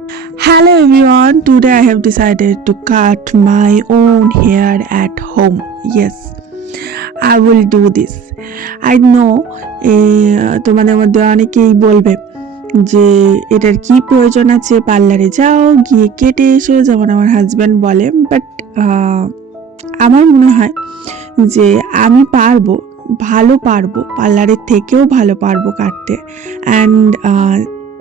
Hello everyone, today I have decided to cut my own hair at home. Yes, I will do this. I know তোমাদের মধ্যে অনেকেই বলবে যে এটার কি প্রয়োজন আছে পার্লারে যাও গিয়ে কেটে এসো যেমন আমার হাজব্যান্ড বলে বাট আমার মনে হয় যে আমি পারব ভালো পারব পার্লারের থেকেও ভালো পারব কাটতে অ্যান্ড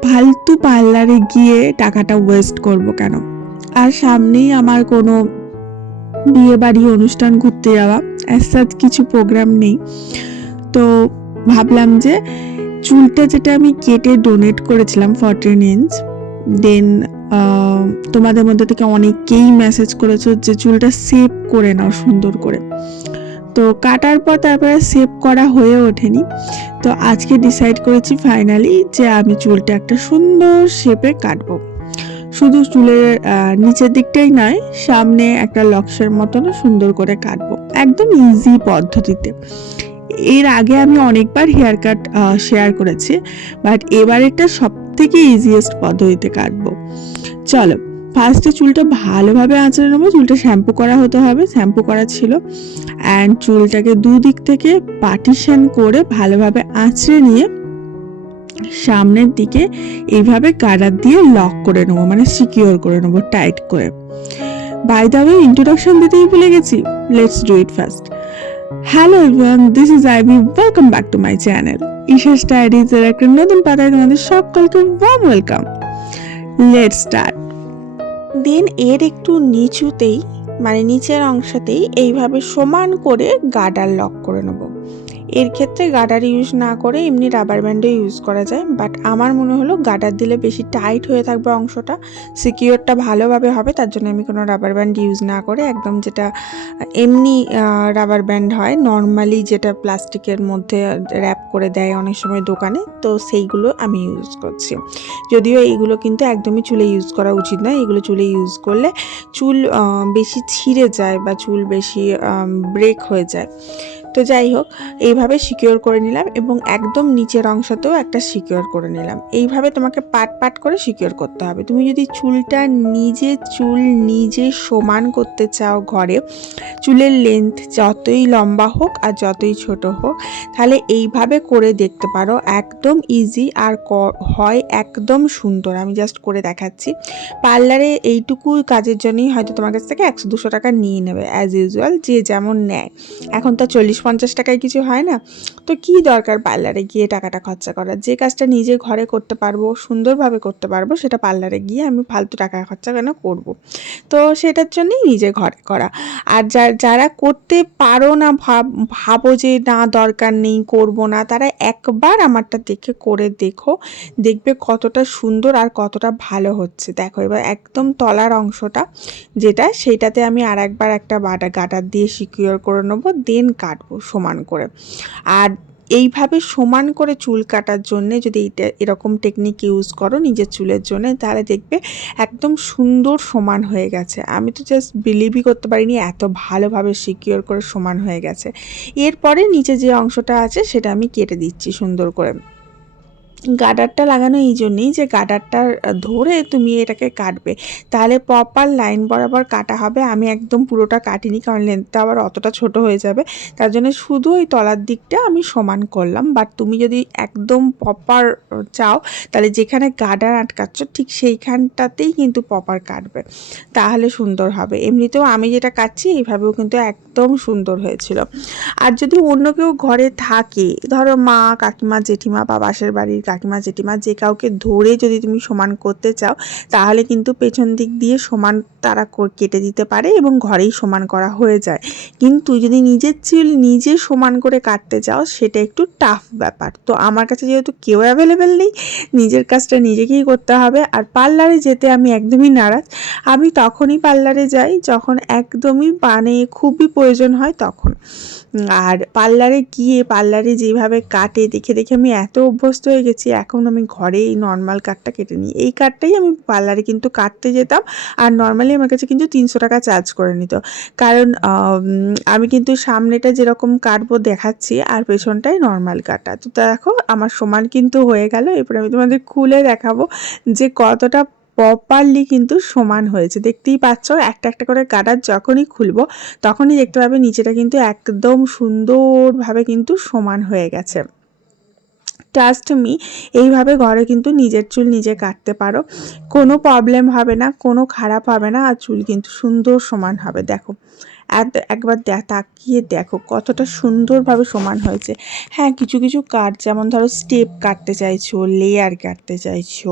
ফালতু পার্লারে গিয়ে টাকাটা ওয়েস্ট করব কেন? আর সামনেই আমার কোনো বিয়ে বাড়ি অনুষ্ঠান ঘুরতে যাওয়া অ্যাসাজ কিছু প্রোগ্রাম নেই। তো ভাবলাম যে চুলটা যেটা আমি কেটে ডোনেট করেছিলাম ফর্টিন ইঞ্চ দেন তোমাদের মধ্যে থেকে অনেকেই মেসেজ করেছ যে চুলটা সেভ করে নাও সুন্দর করে। তো কাটার পর তারপরে সেভ করা হয়ে ওঠেনি। তো আজকে ডিসাইড করেছি ফাইনালি যে আমি চুলটা একটা সুন্দর শেপে কাটবো। শুধু চুলের নিচের দিকটাই নয়, সামনে একটা লক্সের মতন সুন্দর করে কাটবো। একদম ইজি পদ্ধতিতে। এর আগে আমি অনেকবার হেয়ার কাট শেয়ার করেছি বাট এবার এটা সব থেকে ইজিয়েস্ট পদ্ধতিতে কাটবো। চলো ফার্স্টে চুলটা ভালোভাবে আঁচড়ে নেব, চুলটা শ্যাম্পু করা হতে হবে শ্যাম্পু করা ছিল। অ্যান্ড চুলটাকে দুদিক থেকে পার্টিশন করে ভালোভাবে আঁচড়ে নিয়ে সামনের দিকে এইভাবে গার্ডার দিয়ে লক করে নেব মানে সিকিওর করে নেব টাইট করে। বাই দ্য ওয়ে ইন্ট্রোডাকশন দিতেই ভুলে গেছি। Let's do it first hello everyone this is I IB welcome back to my channel Isha studies এর একটা নতুন পাতায় তোমাদের সকলকে warm welcome let's start then এর একটু নিচুতেই মানে নিচের অংশতেই এইভাবে সমান করে গার্ডার লক করে নেব। এর ক্ষেত্রে গাডার ইউজ না করে এমনি রাবার ব্যান্ডও ইউজ করা যায় বাট আমার মনে হলো গাডার দিলে বেশি টাইট হয়ে থাকবে অংশটা সিকিওরটা ভালোভাবে হবে, তার জন্য আমি কোনো রাবার ব্যান্ড ইউজ না করে একদম যেটা এমনি রাবার ব্যান্ড হয় নর্মালি যেটা প্লাস্টিকের মধ্যে র্যাপ করে দেয় অনেক সময় দোকানে, তো সেইগুলো আমি ইউজ করছি। যদিও এইগুলো কিন্তু একদমই চুলে ইউজ করা উচিত নয়, এগুলো চুলে ইউজ করলে চুল বেশি ছিঁড়ে যায় বা চুল বেশি ব্রেক হয়ে যায়। তো যাই হোক, এইভাবে সিকিওর করে নিলাম এবং একদম নিচের অংশতেও একটা সিকিওর করে নিলাম। এইভাবে তোমাকে পাট পাট করে সিকিওর করতে হবে। তুমি যদি চুলটা নিজে চুল নিজে সমান করতে চাও ঘরে, চুলের লেন্থ যতই লম্বা হোক আর যতই ছোট হোক, তাহলে এইভাবে করে দেখতে পারো। একদম ইজি আর হয় একদম সুন্দর। আমি জাস্ট করে দেখাচ্ছি। পার্লারে এইটুকু কাজের জন্যই হয়তো তোমার কাছ থেকে একশো দুশো টাকা নিয়ে নেবে অ্যাজ ইউজুয়াল যে যেমন নেয়। এখন তো চল্লিশ পঞ্চাশ টাকায় কিছু হয় না? তো কি দরকার পার্লারে গিয়ে টাকাটা খরচা করার? যে কাজটা নিজে ঘরে করতে পারব, সুন্দরভাবে করতে পারব, সেটা পার্লারে গিয়ে আমি ফালতু টাকা খরচা কেন করব? তো সেটার জন্যই নিজে ঘরে করা। আর যা- যারা করতে পারো না, ভাব, ভাবো যে না, দরকার নেই, করব না, তারা একবার আমারটা দেখে করে দেখো। দেখবে কতটা সুন্দর আর কতটা ভালো হচ্ছে। দেখো এবার একদম তলার অংশটা যেটা সেইটাতে আমি আর একবার একটা বাটা, গাটার দিয়ে সিকিওর করে নেব দেন কাটবো। সমান করে। আর এইভাবে সমান করে চুল কাটার জন্যে যদি এটা এরকম টেকনিক ইউজ করো নিজের চুলের জন্য, তাহলে দেখবে একদম সুন্দর সমান হয়ে গেছে। আমি তো জাস্ট বিলিভই করতে পারিনি, এত ভালোভাবে সিকিওর করে সমান হয়ে গেছে। এরপরে নিচে যে অংশটা আছে, সেটা আমি কেটে দিচ্ছি সুন্দর করে। গার্ডারটা লাগানো এই জন্যেই যে গার্ডারটা ধরে তুমি এটাকে কাটবে। তাহলে প্রপার লাইন বরাবর কাটা হবে। আমি একদম পুরোটা কাটিনি কারণ লেন্থটা আবার অতটা ছোট হয়ে যাবে। তার জন্য শুধু ওই তলার দিকটা আমি সমান করলাম। বাট তুমি যদি একদম প্রপার চাও, তাহলে যেখানে গার্ডার আটকাচ্ছ, ঠিক সেইখানটাতেই কিন্তু প্রপার কাটবে। তাহলে সুন্দর হবে। এমনিতেও আমি যেটা কাটছি, এইভাবেও কিন্তু একদম সুন্দর হয়েছিল। আর যদি অন্য কেউ ঘরে থাকে, ধরো মা, কাকিমা, জেঠিমা বা বাসের বাড়ির কাকিমা, জেঠিমা যে কাউকে ধরে যদি তুমি সমান করতে চাও, তাহলে কিন্তু পেছন দিক দিয়ে সমান তারা কেটে দিতে পারে এবং ঘরেই সমান করা হয়ে যায়। কিন্তু যদি নিজের চুল নিজে সমান করে কাটতে চাও, সেটা একটু টাফ ব্যাপার। তো আমার কাছে যেহেতু কেউ অ্যাভেলেবেল নেই, নিজের কাজটা নিজেকেই করতে হবে। আর পার্লারে যেতে আমি একদমই নারাজ। আমি তখনই পার্লারে যাই যখন একদমই মানে খুবই প্রয়োজন হয় তখন। আর পার্লারে গিয়ে পার্লারে যেভাবে কাটে, দেখে দেখে আমি এত অভ্যস্ত হয়ে গেছি এখন আমি ঘরে এই নর্মাল কাটটা কেটে নিই। এই কাটটাই আমি পার্লারে কিন্তু কাটতে যেতাম আর নর্মালি আমার কাছে কিন্তু তিনশো টাকা চার্জ করে নিত। কারণ, আমি কিন্তু সামনেটা যেরকম কাটবো দেখাচ্ছি আর পেছনটাই নর্মাল কাটা তো দেখো, আমার সমান কিন্তু হয়ে গেল। এরপরে আমি তোমাদের খুলে দেখাবো যে কতটা প্রপারলি কিন্তু সমান হয়েছে। দেখতেই পাচ্ছ, একটা একটা করে কাটার যখনই খুলবো, তখনই দেখতে পাবে নিচেটা কিন্তু একদম সুন্দরভাবে কিন্তু সমান হয়ে গেছে। ট্রাস্ট মি এইভাবে ঘরে কিন্তু নিজের চুল নিজে কাটতে পারো। কোনো প্রবলেম হবে না, কোনো খারাপ হবে না, আর চুল কিন্তু সুন্দর সমান হবে, দেখো। একবার তাকিয়ে দেখো কতটা সুন্দরভাবে সমান হয়েছে। হ্যাঁ কিছু কিছু কাট যেমন ধরো স্টেপ কাটতে চাইছো লেয়ার কাটতে চাইছো,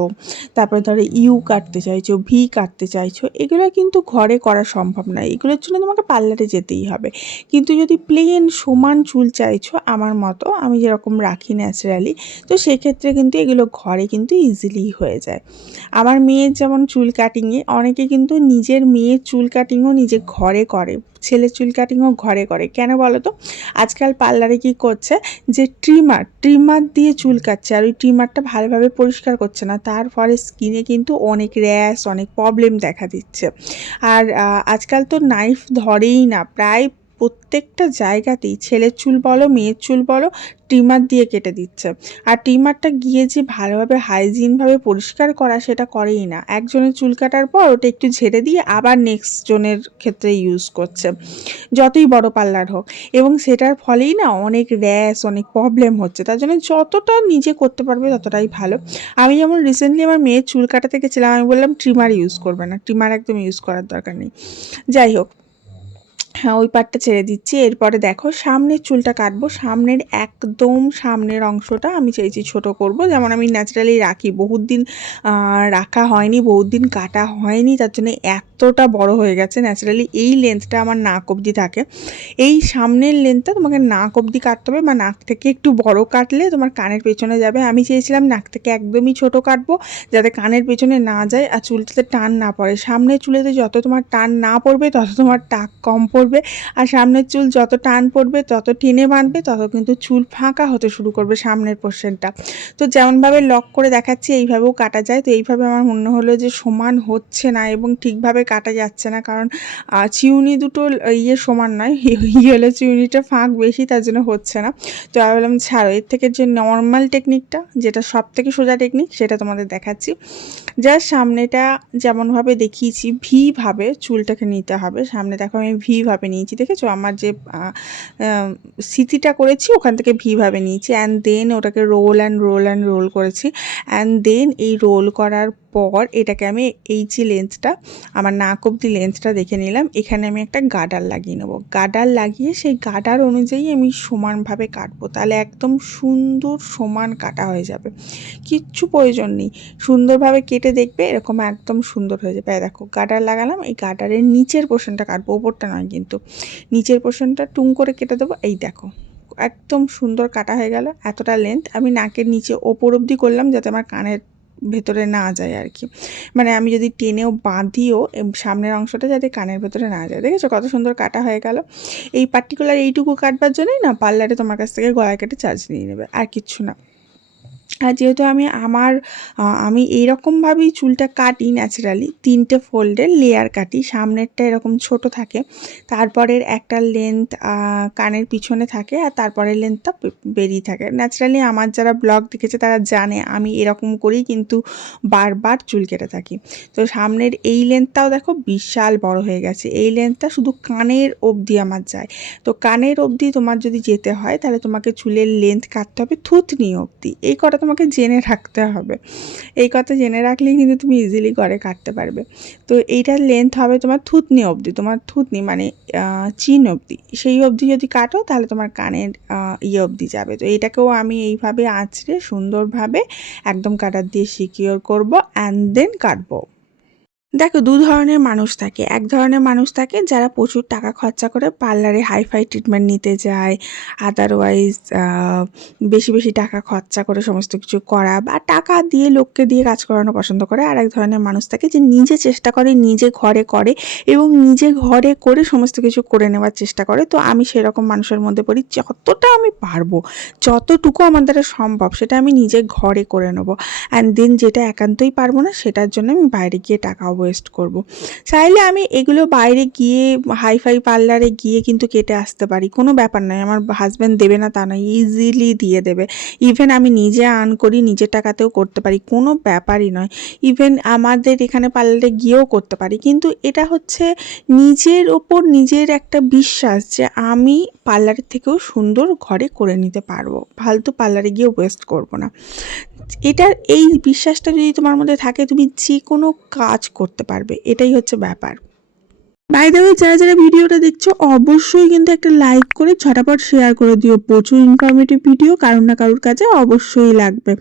তারপরে ধরো ইউ কাটতে চাইছো ভি কাটতে চাইছো, এগুলো কিন্তু ঘরে করা সম্ভব নয় এগুলোর জন্য তোমাকে পার্লারে যেতেই হবে। কিন্তু যদি প্লেন সমান চুল চাইছো, আমার মতো, আমি যেরকম রাখি ন্যাচারালি তো সেক্ষেত্রে কিন্তু এগুলো ঘরে কিন্তু ইজিলি হয়ে যায়। আমার মেয়ের যেমন চুল কাটিংয়ে অনেকে কিন্তু নিজের মেয়ের চুল কাটিংও নিজে ঘরে করে। ছেলের চুল কাটিংও ঘরে করে। কেন বলো তো আজকাল পার্লারে কি করছে? যে ট্রিমার ট্রিমার দিয়ে চুল কাটছে আর ওই ট্রিমারটা ভালোভাবে পরিষ্কার করছে না। তার ফলে স্কিনে কিন্তু অনেক র্যাশ অনেক প্রবলেম দেখা দিচ্ছে। আর আজকাল তো নাইফ ধরেই না, প্রায় প্রত্যেকটা জায়গাতেই ছেলের চুল বলো, মেয়ের চুল বলো ট্রিমার দিয়ে কেটে দিচ্ছে। আর ট্রিমারটা গিয়ে যে ভালোভাবে হাইজিনভাবে পরিষ্কার করা সেটা করেই না। একজনের চুল কাটার পর ওটা একটু ঝেড়ে দিয়ে আবার নেক্সট জনের ক্ষেত্রে ইউজ করছে। যতই বড় পার্লার হোক। এবং সেটার ফলেই না অনেক র্যাশ অনেক প্রবলেম হচ্ছে। তার জন্য যতটা নিজে করতে পারবে ততটাই ভালো। আমি যেমন রিসেন্টলি আমার মেয়ের চুল কাটাতে গেছিলাম, আমি বললাম ট্রিমার ইউজ করবে না। ট্রিমার একদম ইউজ করার দরকার নেই। যাই হোক হ্যাঁ ওই পাটটা ছেড়ে দিচ্ছি। এরপরে দেখো, সামনের চুলটা কাটবো। সামনের একদম সামনের অংশটা আমি চাইছি ছোট করব। যেমন আমি ন্যাচারালি রাখি। বহুত দিন রাখা হয়নি, বহুত দিন কাটা হয়নি, তার জন্য এতটা বড় হয়ে গেছে। ন্যাচারালি এই লেন্থটা আমার নাক অবধি থাকে। এই সামনের লেন্থটা তোমাকে নাক অবধি কাটতে হবে বা নাক থেকে একটু বড় কাটলে তোমার কানের পেছনে যাবে। আমি চেয়েছিলাম নাক থেকে একদমই ছোট কাটবো, যাতে কানের পেছনে না যায় আর চুলটাতে টান না পড়ে। সামনের চুলেতে যত তোমার টান না পড়বে, তত তোমার টাক কম পড়বে। আর সামনের চুল যত টান পড়বে, তত টেনে বাঁধবে, তত কিন্তু চুল ফাঁকা হতে শুরু করবে সামনের পোর্শনটা তো যেমনভাবে লক করে দেখাচ্ছি, এইভাবেও কাটা যায়। তো এইভাবে আমার মনে হলো যে সমান হচ্ছে না এবং ঠিকভাবে কাটা যাচ্ছে না। কারণ চিউনি দুটো ইয়ে সমান নয়। ইয়েলো চিউনিটা ফাঁক বেশি, তার জন্য হচ্ছে না। তো আমি বললাম, ছাড়ো। এর থেকে যে নর্মাল টেকনিকটা যেটা সব থেকে সোজা টেকনিক সেটা তোমাদের দেখাচ্ছি। জাস্ট সামনেটা যেমনভাবে দেখিয়েছি ভি ভাবে চুলটাকে নিতে হবে। সামনে দেখো আমি ভি ভাবে নিয়েছি, দেখেছ? আমার যে স্মৃতিটা করেছি, ওখান থেকে ভি ভাবে নিয়েছি। অ্যান্ড দেন ওটাকে roll and roll and roll করেছি। অ্যান্ড দেন এই রোল করার পর এটাকে আমি এই যে আমার নাক অব্দি লেন্থটা দেখে নিলাম, এখানে আমি একটা গার্ডার লাগিয়ে নেব। গার্ডার লাগিয়ে সেই গার্ডার অনুযায়ী আমি সমানভাবে কাটবো, তাহলে একদম সুন্দর সমান কাটা হয়ে যাবে। কিচ্ছু প্রয়োজন নেই, সুন্দরভাবে কেটে দেখবে, এরকম একদম সুন্দর হয়ে যাবে। দেখো গার্ডার লাগালাম, এই গার্ডারের নিচের পোর্শনটা কাটবো, ওপরটা নয় কিন্তু। নিচের পোর্শনটা টুং করে কেটে দেবো, এই দেখো, একদম সুন্দর কাটা হয়ে গেল, এতটা লেন্থ আমি নাকের নিচে ওপর অবধি করলাম, যাতে আমার কানের ভেতরে না যায় আর কি। মানে আমি যদি টেনেও বাঁধিও সামনের অংশটা যাতে কানের ভেতরে না যায়। দেখেছ কত সুন্দর কাটা হয়ে গেল? এই পার্টিকুলার এইটুকু কাটবার জন্যই না পার্লারে তোমার কাছ থেকে গলায় কেটে চার্জ নিয়ে নেবে, আর কিচ্ছু না। আর যেহেতু আমি আমার আমি এইরকমভাবেই চুলটা কাটি ন্যাচারালি তিনটে ফোল্ডের লেয়ার কাটি, সামনেরটা এরকম ছোট থাকে, তারপরের একটা লেন্থ কানের পিছনে থাকে আর তারপরের লেন্থটা বেরিয়ে থাকে। ন্যাচারালি আমার যারা ব্লগ দেখেছে তারা জানে আমি এরকম করেই কিন্তু বারবার চুল কেটে থাকি। তো সামনের এই লেন্থটাও দেখো বিশাল বড় হয়ে গেছে। এই লেন্থটা শুধু কানের অবধি আমার যায়। তো কানের অবধি তোমার যদি যেতে হয় তাহলে তোমাকে চুলের লেন্থ কাটতে হবে থুতনি অবধি। এই কটা তোমাকে জেনে রাখতে হবে। এই কথা জেনে রাখলেই কিন্তু তুমি ইজিলি ঘরে কাটতে পারবে। তো এইটার লেন্থ হবে তোমার থুতনি অবধি। তোমার থুতনি মানে চিন অবধি। সেই অবধি যদি কাটো, তাহলে তোমার কানের ইয়ে অবধি যাবে। তো এটাকেও আমি এইভাবে আঁচড়ে সুন্দরভাবে একদম কাটার দিয়ে সিকিওর করব অ্যান্ড দেন কাটবো। দেখো, দু ধরনের মানুষ থাকে। এক ধরনের মানুষ থাকে যারা প্রচুর টাকা খরচা করে পার্লারে হাইফাই ট্রিটমেন্ট নিতে যায় আদারওয়াইজ বেশি বেশি টাকা খরচা করে সমস্ত কিছু করা বা টাকা দিয়ে লোককে দিয়ে কাজ করানো পছন্দ করে। আর এক ধরনের মানুষ থাকে যে নিজে চেষ্টা করে, নিজে ঘরে করে এবং নিজে ঘরে করে সমস্ত কিছু করে নেওয়ার চেষ্টা করে। তো আমি সেরকম মানুষের মধ্যে পড়ি যতটা আমি পারব, যতটুকু আমার দ্বারা সম্ভব, সেটা আমি নিজে ঘরে করে নেব। অ্যান্ড দেন যেটা একান্তই পারব না, সেটার জন্য আমি বাইরে গিয়ে টাকা ওয়েস্ট করব। চাইলে আমি এগুলো বাইরে গিয়ে হাইফাই পার্লারে গিয়ে কিন্তু কেটে আসতে পারি, কোনো ব্যাপার নয় আমার হাজব্যান্ড দেবে না, তা নয় ইজিলি দিয়ে দেবে। ইভেন আমি নিজে আর্ন করি, নিজের টাকাতেও করতে পারি, কোনো ব্যাপারই নয়। ইভেন আমাদের এখানে পার্লারে গিয়েও করতে পারি। কিন্তু এটা হচ্ছে নিজের ওপর নিজের একটা বিশ্বাস যে আমি পার্লারের থেকেও সুন্দর ঘরে করে নিতে পারব। ফালতু পার্লারে গিয়ে ওয়েস্ট করব না। এটার এই বিশ্বাসটা যদি তোমার মধ্যে থাকে, তুমি যে কোনো কাজ করতে পারবে। এটাই হচ্ছে ব্যাপার। বাই যারা যারা ভিডিওটা দেখছ, অবশ্যই কিন্তু একটা লাইক করে ঝটাপট শেয়ার করে দিও। প্রচুর ইনফরমেটিভ ভিডিও কারোর না কারোর কাছে অবশ্যই লাগবে।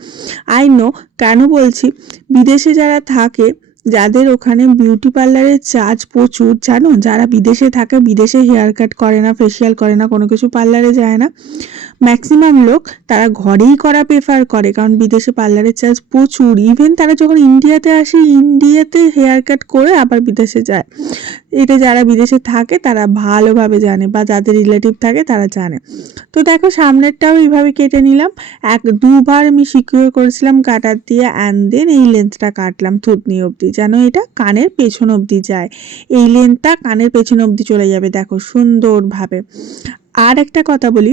আই নো কেন বলছি? বিদেশে যারা থাকে যাদের ওখানে বিউটি পার্লারের চার্জ প্রচুর, জানো? যারা বিদেশে থাকে, বিদেশে হেয়ার কাট করে না ফেসিয়াল করে না, কোনো কিছু পার্লারে যায় না। ম্যাক্সিমাম লোক তারা ঘরেই করা প্রেফার করে, কারণ বিদেশে পার্লারের চার্জ প্রচুর। ইভেন তারা যখন ইন্ডিয়াতে আসে ইন্ডিয়াতে হেয়ার কাট করে আবার বিদেশে যায়। এটা যারা বিদেশে থাকে, তারা ভালোভাবে জানে বা যাদের রিলেটিভ থাকে, তারা জানে। তো দেখো, সামনেরটাও এইভাবে কেটে নিলাম। এক, দুবার আমি সিকিউর করেছিলাম কাটার দিয়ে অ্যান্ড দেন এই লেন্থটা কাটলাম থুতনি অবধি। যেন এটা কানের পেছন অবধি যায়। এই লেন্থটা কানের পেছন অবধি চলে যাবে, দেখো সুন্দরভাবে। আর একটা কথা বলি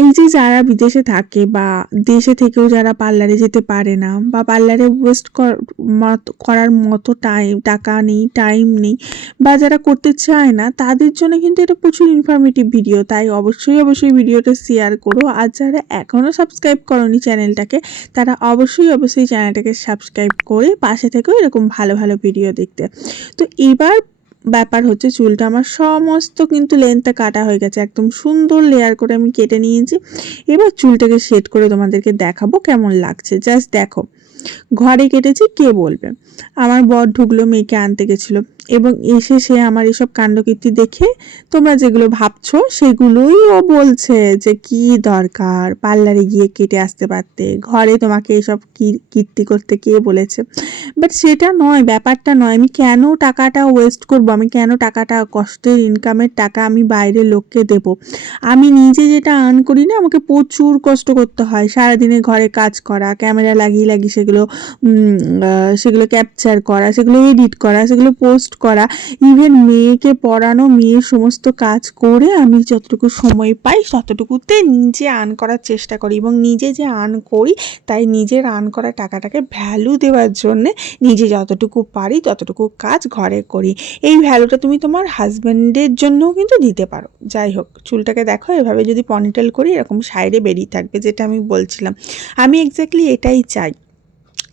এই যে যারা বিদেশে থাকে বা দেশে থেকেও যারা পার্লারে যেতে পারে না বা পার্লারে ওয়েস্ট করার মতো টাইম টাকা নেই টাইম নেই বা যারা করতে চায় না, তাদের জন্য কিন্তু এটা প্রচুর ইনফরমেটিভ ভিডিও তাই অবশ্যই অবশ্যই ভিডিওটা শেয়ার করো। আর যারা এখনও সাবস্ক্রাইব করনি চ্যানেলটাকে তারা অবশ্যই অবশ্যই চ্যানেলটাকে সাবস্ক্রাইব করে পাশে থেকেও এরকম ভালো ভালো ভিডিও দেখতে। তো এবার ব্যাপার হচ্ছে চুলটা আমার সমস্ত কিন্তু লেন্থটা কাটা হয়ে গেছে। একদম সুন্দর লেয়ার করে আমি কেটে নিয়েছি। এবার চুলটাকে সেট করে তোমাদেরকে দেখাবো কেমন লাগছে। জাস্ট দেখো, ঘরে কেটেছি কে বলবে? আমার বর ঢুকলো, মেয়েকে আনতে গেছিল। এবং এসে সে আমার এসব কাণ্ডকীর্তি দেখে তোমরা যেগুলো ভাবছ সেগুলোই ও বলছে যে কি দরকার, পার্লারে গিয়ে কেটে আসতে পারতে, ঘরে তোমাকে এসব কীর্তি করতে কে বলেছে? বাট সেটা নয়, ব্যাপারটা নয়, আমি কেন টাকাটা ওয়েস্ট করব? আমি কেন টাকাটা, কষ্টের ইনকামের টাকা আমি বাইরের লোককে দেব? আমি নিজে যেটা আর্ন করি না, আমাকে প্রচুর কষ্ট করতে হয়। সারাদিনে ঘরে কাজ করা, ক্যামেরা লাগিয়ে লাগিয়ে সেগুলো সেগুলো ক্যাপচার করা, সেগুলো এডিট করা, সেগুলো পোস্ট করা। ইভেন মেয়েকে পড়ানো, মেয়ের সমস্ত কাজ করে আমি যতটুকু সময় পাই ততটুকুতে নিজে আর্ন করার চেষ্টা করি এবং নিজে যে আর্ন করি তাই নিজের আর্ন করা টাকাটাকে ভ্যালু দেওয়ার জন্যে নিজে যতটুকু পারি ততটুকু কাজ ঘরে করি। এই ভ্যালুটা তুমি তোমার হাজব্যান্ডের জন্যও কিন্তু দিতে পারো। যাই হোক, চুলটাকে দেখো, এভাবে যদি পনিটেল করি এরকম সাইডে বেরিয়ে থাকবে যেটা আমি বলছিলাম। আমি এক্স্যাক্টলি এটাই চাই।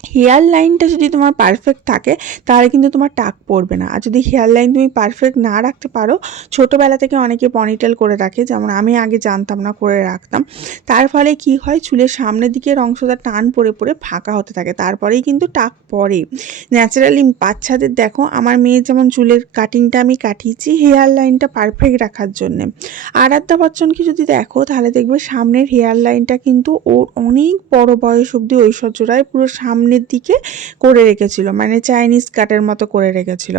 হেয়ার লাইনটা যদি তোমার পারফেক্ট থাকে, তাহলে কিন্তু তোমার টাক পড়বে না। আর যদি হেয়ার লাইন তুমি পারফেক্ট না রাখতে পারো, ছোটোবেলা থেকে অনেকে পনিটেল করে রাখে, যেমন আমি আগে জানতাম না, করে রাখতাম। তার ফলে কি হয়, চুলের সামনের দিকের অংশটা টান পড়ে পড়ে ফাঁকা হতে থাকে। তারপরেই কিন্তু টাক পড়ে। ন্যাচারালি বাচ্চাদের দেখো, আমার মেয়ের যেমন চুলের কাটিংটা আমি কাটিয়েছি, হেয়ার লাইনটা পারফেক্ট রাখার জন্যে। আরাধ্যা বচ্চনকে যদি দেখো, তাহলে দেখবে সামনের হেয়ার লাইনটা কিন্তু ওর অনেক বড় বয়স অবধি ঐশ্বর্য রায়, পুরো সামনের দিকে করে রেখেছিল মানে চাইনিজ কাটের মতো করে রেখেছিল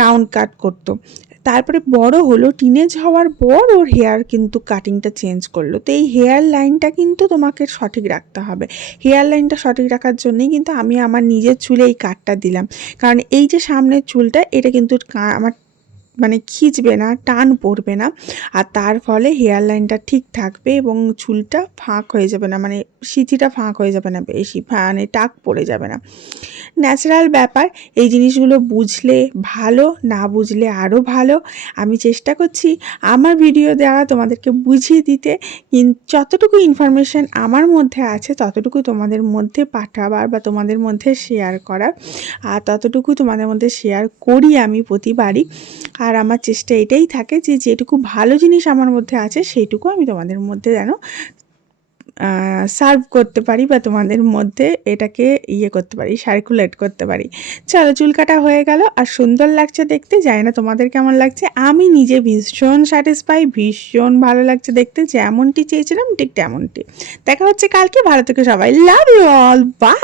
রাউন্ড কাট করতো। তারপরে বড় হলো টিনেজ হওয়ার পর ওর হেয়ার কিন্তু কাটিংটা চেঞ্জ করল। তো এই হেয়ার লাইনটা কিন্তু তোমাকে সঠিক রাখতে হবে। হেয়ার লাইনটা সঠিক রাখার জন্যই কিন্তু আমি আমার নিজের চুলে এই কাটটা দিলাম। কারণ এই যে সামনের চুলটা, এটা কিন্তু আমার মানে খিচবে না, টান পড়বে না। আর তার ফলে হেয়ার লাইনটা ঠিক থাকবে এবং চুলটা ফাঁক হয়ে যাবে না মানে সিথিটা ফাঁক হয়ে যাবে না বেশি মানে টাক পড়ে যাবে না। ন্যাচারাল ব্যাপার, এই জিনিসগুলো বুঝলে ভালো, না বুঝলে আরও ভালো। আমি চেষ্টা করছি আমার ভিডিও দ্বারা তোমাদেরকে বুঝিয়ে দিতে যতটুকু ইনফরমেশান আমার মধ্যে আছে, ততটুকু তোমাদের মধ্যে পাঠাবার বা তোমাদের মধ্যে শেয়ার করার। আর ততটুকু তোমাদের মধ্যে শেয়ার করি আমি প্রতিবারই। আর আমার চেষ্টা এটাই থাকে যে, যেটুকু ভালো জিনিস আমার মধ্যে আছে, সেইটুকু আমি তোমাদের মধ্যে যেন সার্ভ করতে পারি বা তোমাদের মধ্যে এটাকে ইয়ে করতে পারি সার্কুলেট করতে পারি। চলো, চুল কাটা হয়ে গেল আর সুন্দর লাগছে দেখতে, জানি না তোমাদের কেমন লাগছে। আমি নিজে ভীষণ স্যাটিসফাই ভীষণ ভালো লাগছে দেখতে, যেমনটি চেয়েছিলাম ঠিক তেমনটি। দেখা হচ্ছে কালকে, ভালো থেকে সবাই। Love you all by